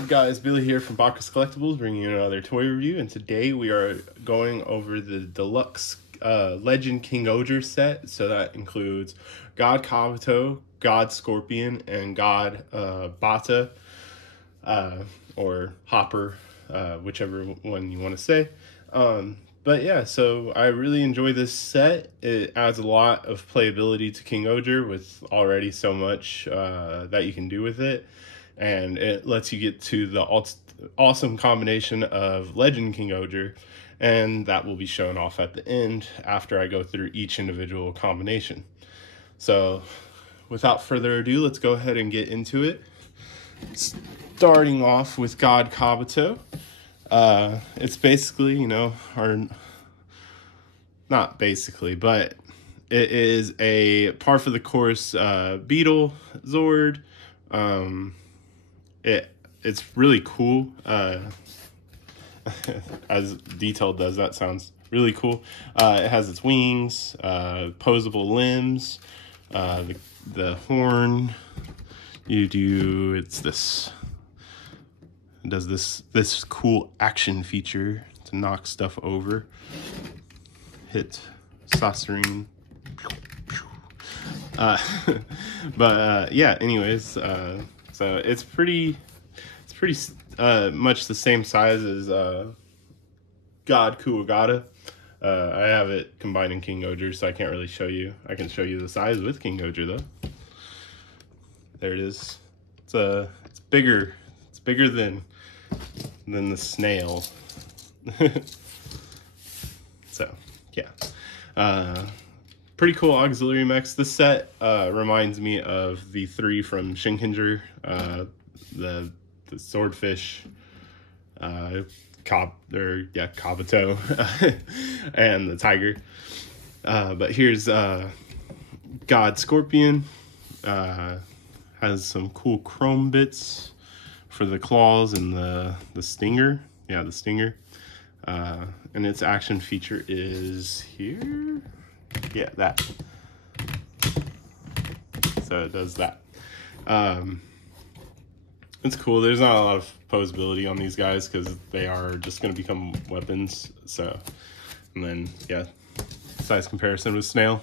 What's up guys, Billy here from Bacchus Collectibles bringing you another toy review, and today we are going over the deluxe Legend KingOhger set. So that includes God Kabuto, God Scorpion, and God Bata, or Hopper, whichever one you want to say. But yeah, so I really enjoy this set. It adds a lot of playability to KingOhger with already so much that you can do with it. And it lets you get to the awesome combination of Legend KingOhger, and that will be shown off at the end after I go through each individual combination. So without further ado, let's go ahead and get into it. Starting off with God Kabuto. It's basically, you know, not basically, but it is a par for the course Beetle Zord. It's really cool, as detailed as that sounds. Really cool. It has its wings, posable limbs, the horn. It does this cool action feature to knock stuff over, hit saucering. Yeah, anyways, so it's pretty much the same size as God KingOhger. I have it combined in KingOhger, so I can't really show you. I can show you the size with KingOhger though. There it is. It's bigger. It's bigger than the snail. So yeah, pretty cool auxiliary mechs. This set reminds me of the three from Shinkenger, the swordfish, Kabuto, and the tiger. But here's God Scorpion. Has some cool chrome bits for the claws and the stinger. Yeah, the stinger. And its action feature is here. Yeah, that. So it does that. It's cool. There's not a lot of posability on these guys because they are just going to become weapons. So, and then, yeah, size comparison with Snail.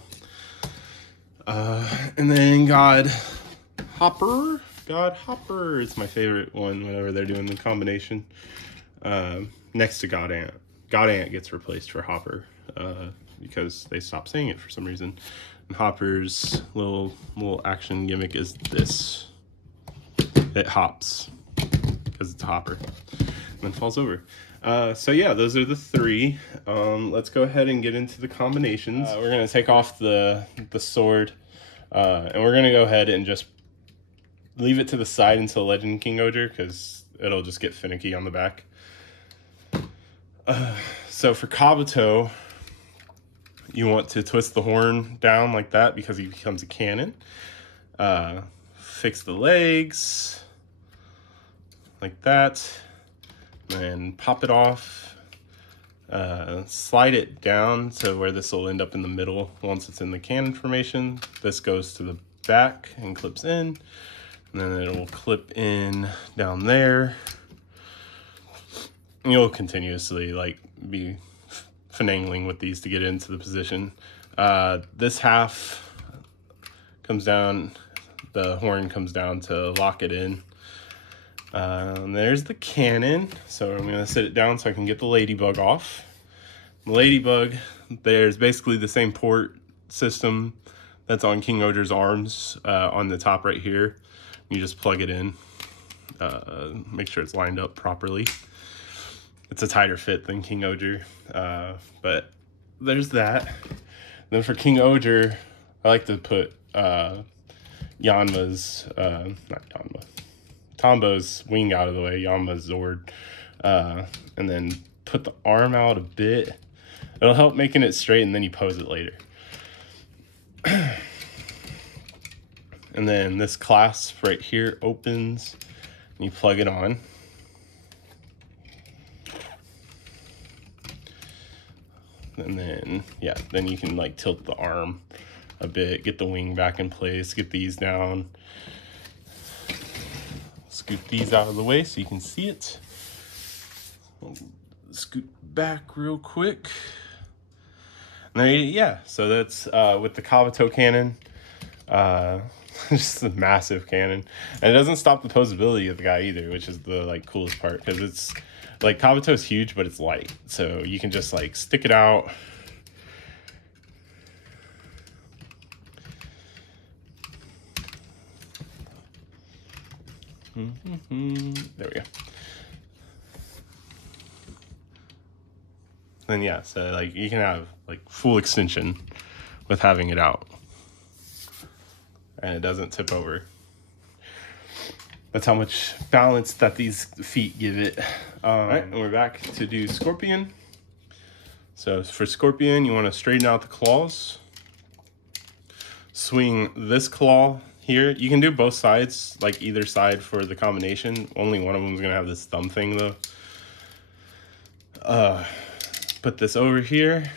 And then God Hopper. God Hopper is my favorite one whenever they're doing the combination. Next to God Ant. God Ant gets replaced for Hopper because they stopped saying it for some reason. And Hopper's little action gimmick is this. It hops because it's a hopper and then falls over. So yeah, those are the three. Let's go ahead and get into the combinations. We're gonna take off the sword, and we're gonna go ahead and just leave it to the side until Legend KingOhger because it'll just get finicky on the back. So for Kabuto, you want to twist the horn down like that because he becomes a cannon. Fix the legs like that, and pop it off. Slide it down to where this will end up in the middle once it's in the cannon formation. This goes to the back and clips in, and then it will clip in down there. You'll continuously like be finagling with these to get into the position. This half comes down, the horn comes down to lock it in. There's the cannon, so I'm gonna sit it down so I can get the ladybug off. The ladybug, there's basically the same port system that's on KingOhger's arms on the top right here. You just plug it in, make sure it's lined up properly. It's a tighter fit than KingOhger, but there's that. Then for KingOhger, I like to put Tombo's wing out of the way, Yanma's Zord, and then put the arm out a bit. It'll help making it straight, and then you pose it later. And then this clasp right here opens, and you plug it on. And then, yeah, then you can like tilt the arm a bit, get the wing back in place, get these down, scoot these out of the way so you can see it. I'll scoot back real quick. And there, yeah, so that's with the Kabuto cannon. Just a massive cannon. And it doesn't stop the posability of the guy either, which is the like coolest part, because it's like Kabuto's huge, but it's light. So you can just like stick it out. There we go. And yeah, so like you can have like full extension with having it out, and it doesn't tip over. That's how much balance that these feet give it. All right, and we're back to do Scorpion. So for Scorpion, you want to straighten out the claws. Swing this claw here. You can do both sides, like either side for the combination. Only one of them is going to have this thumb thing though. Put this over here.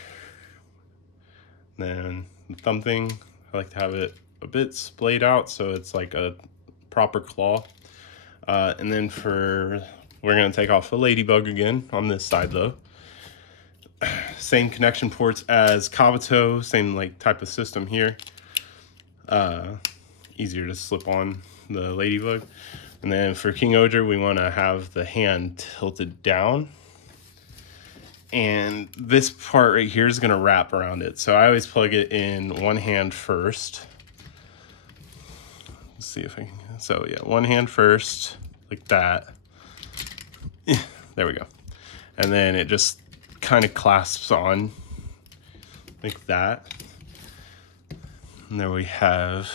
Then the thumb thing, I like to have it a bit splayed out so it's like a proper claw. And then we're going to take off a ladybug again on this side though. Same connection ports as Kabuto, same like type of system here. Easier to slip on the ladybug. And then for KingOhger, we want to have the hand tilted down. And this part right here is going to wrap around it. So I always plug it in one hand first. Let's see if I can. So yeah, one hand first, like that. There we go. And then it just kind of clasps on like that. And there we have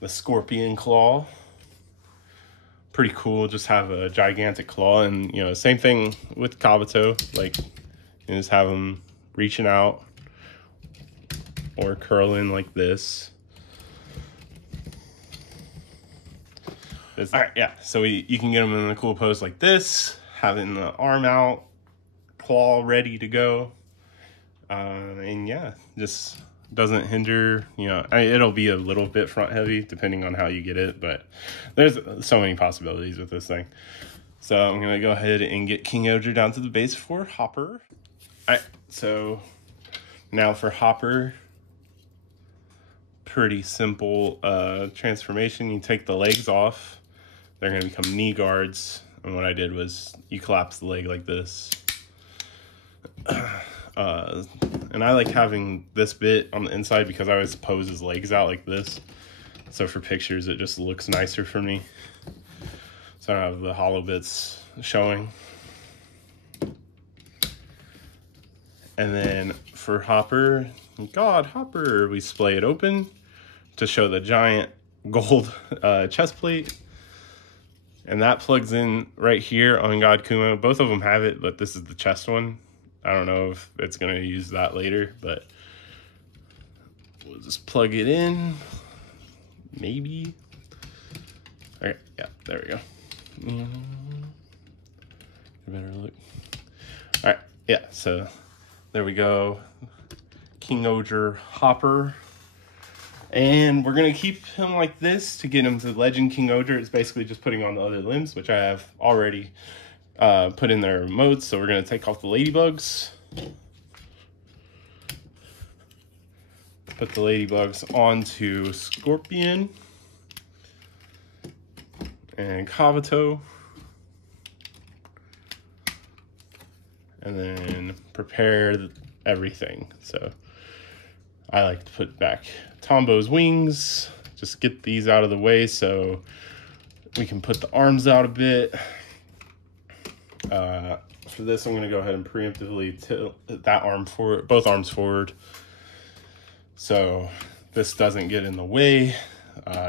the Scorpion claw. Pretty cool, just have a gigantic claw. And you know, same thing with Kabuto, like you just have them reaching out or curling like this. All right, yeah, so you can get them in a cool pose like this, having the arm out, claw ready to go. And yeah, just doesn't hinder, you know, it'll be a little bit front heavy depending on how you get it, but there's so many possibilities with this thing. So I'm gonna go ahead and get KingOhger down to the base for Hopper. All right, so now for Hopper, pretty simple transformation. You take the legs off, they're gonna become knee guards. And what I did was you collapse the leg like this. And I like having this bit on the inside because I always pose his legs out like this. So for pictures, it just looks nicer for me. So I don't have the hollow bits showing. And then for Hopper, Hopper, we splay it open to show the giant gold chest plate. And that plugs in right here on God Kumo. Both of them have it, but this is the chest one. I don't know if it's going to use that later, but we'll just plug it in. Maybe. All right, yeah, there we go. Better look. All right, yeah, so there we go. KingOhger Hopper. And we're going to keep him like this to get him to Legend KingOhger. It's basically just putting on the other limbs, which I have already put in their modes. So we're going to take off the ladybugs. Put the ladybugs onto Scorpion and Kabuto. And then prepare everything. So I like to put back Tombo's wings. Just get these out of the way so we can put the arms out a bit. For this, I'm going to go ahead and preemptively tilt that arm forward, both arms forward, so this doesn't get in the way.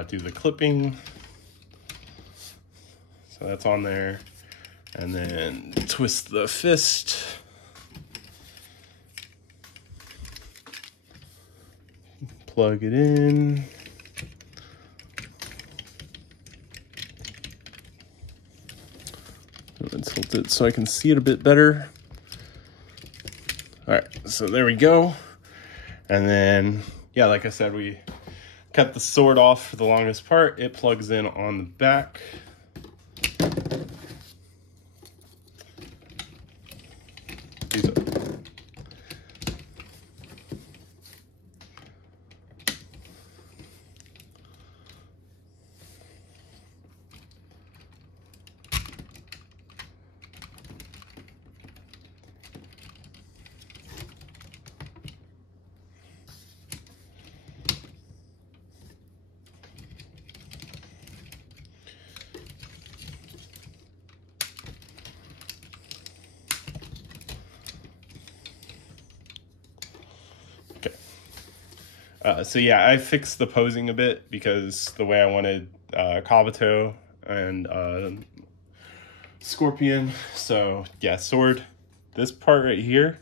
Do the clipping. So that's on there. And then twist the fist. Plug it in. And tilt it so I can see it a bit better. All right, so there we go. And then, yeah, like I said, we cut the sword off for the longest part. It plugs in on the back. So yeah, I fixed the posing a bit because the way I wanted Kabuto and Scorpion. So yeah, sword. This part right here,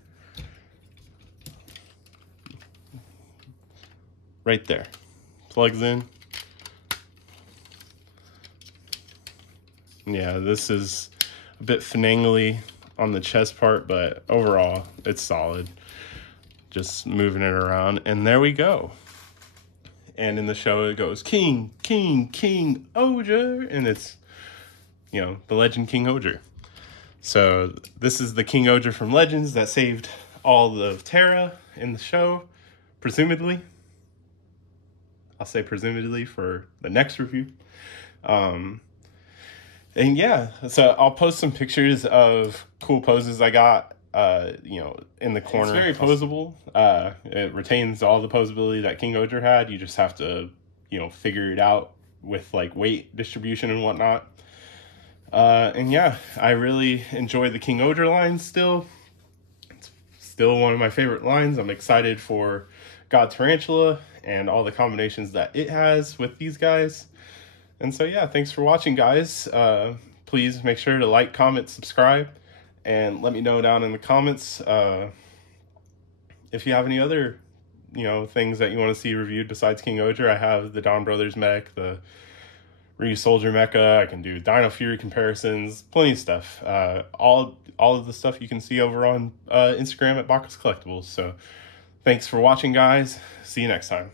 right there, plugs in. Yeah, this is a bit finagly on the chest part, but overall it's solid. Just moving it around, and there we go. And in the show it goes King KingOhger, and it's, you know, the legend KingOhger. So this is the KingOhger from Legends that saved all of Terra in the show, presumably. I'll say presumably for the next review. And yeah, so I'll post some pictures of cool poses I got, you know, in the corner. It's very posable. It retains all the posability that KingOhger had. You just have to, you know, figure it out with like weight distribution and whatnot. And yeah, I really enjoy the KingOhger line still. It's still one of my favorite lines. I'm excited for God Tarantula and all the combinations that it has with these guys. And so yeah, thanks for watching, guys. Please make sure to like, comment, subscribe, and let me know down in the comments if you have any other, you know, things that you want to see reviewed besides KingOhger. I have the Dawn Brothers mech, the Ryu Soldier mecha. I can do Dino Fury comparisons, plenty of stuff. All of the stuff you can see over on Instagram at Bacchus Collectibles. So thanks for watching, guys. See you next time.